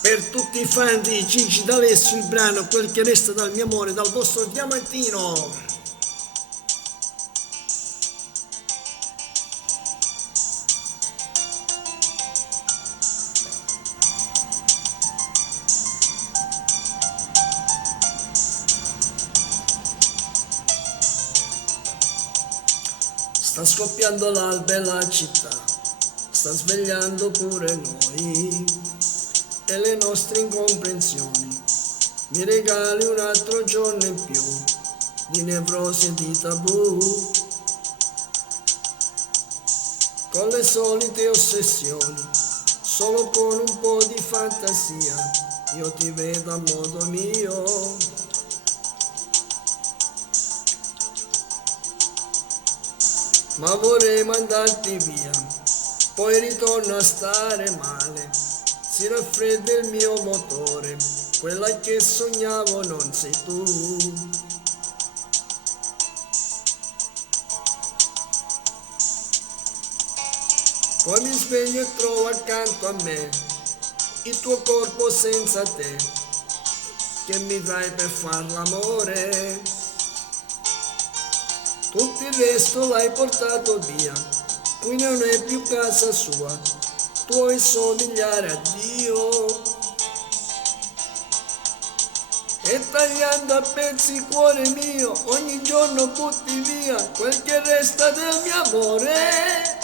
Per tutti i fan di Gigi D'Alessio, il brano Quel che resta dal mio amore, dal vostro Diamantino. Sta scoppiando l'alba e la città, sta svegliando pure noi e le nostre incomprensioni. Mi regali un altro giorno in più di nevrosi e di tabù, con le solite ossessioni, solo con un po' di fantasia, io ti vedo a modo mio. Ma vorrei mandarti via, poi ritorno a stare male, si raffredda il mio motore, quella che sognavo non sei tu. Poi mi sveglio e trovo accanto a me il tuo corpo senza te, che mi dai per far l'amore. Tutto il resto l'hai portato via, qui non è più casa sua, tu vuoi somigliare a Dio. E tagliando a pezzi il cuore mio, ogni giorno butti via quel che resta del mio amore.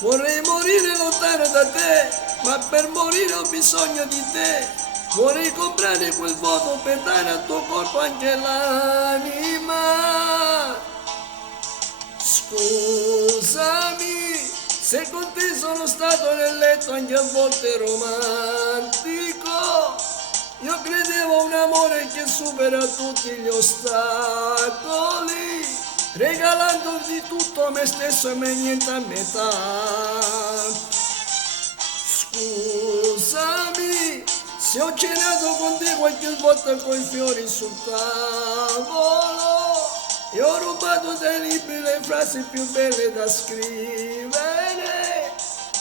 Vorrei morire lontano da te, ma per morire ho bisogno di te. Vorrei comprare quel voto per dare al tuo corpo anche l'anima. Scusami se con te sono stato nel letto anche a volte romantico. Io credevo a un amore che supera tutti gli ostacoli, regalando di tutto a me stesso e me niente a metà. Scusami se ho cenato con te qualche volta coi fiori sul tavolo e ho rubato dai libri le frasi più belle da scrivere,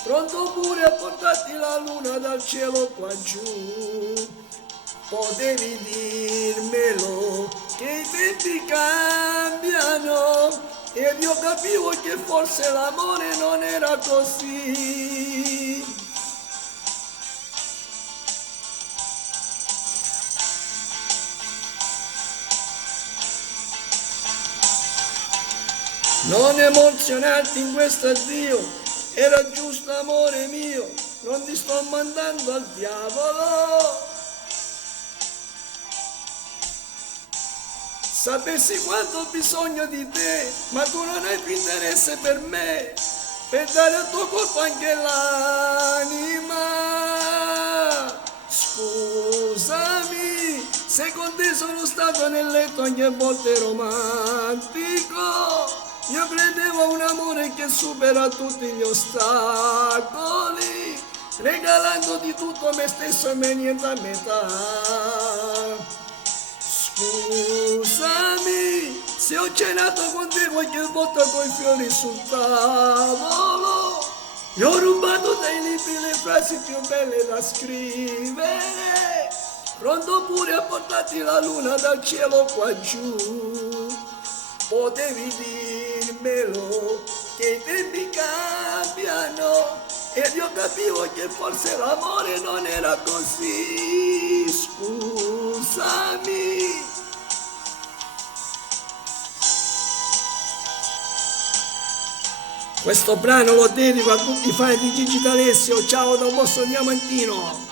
pronto pure a portarti la luna dal cielo qua giù. Potevi dirmelo che i tempi cambiano ed io capivo che forse l'amore non era così. Non emozionarti in questo addio, era giusto amore mio, non ti sto mandando al diavolo. Sapessi quanto ho bisogno di te, ma tu non hai più interesse per me, per dare al tuo corpo anche l'anima. Scusami se con te sono stato nel letto anche a volte romantico. Io credevo a un amore che supera tutti gli ostacoli, regalando di tutto a me stesso e me niente a metà. Scusami se ho cenato con te qualche volta coi fiori sul tavolo e ho rubato dai libri le frasi più belle da scrivere, pronto pure a portarti la luna dal cielo qua giù. Potevi dirmelo che i tempi cambiano ed io capivo che forse l'amore non era così. Scusami. Questo brano lo dedico a tutti i fan di Gigi D'Alessio. Ciao dal vostro Diamantino.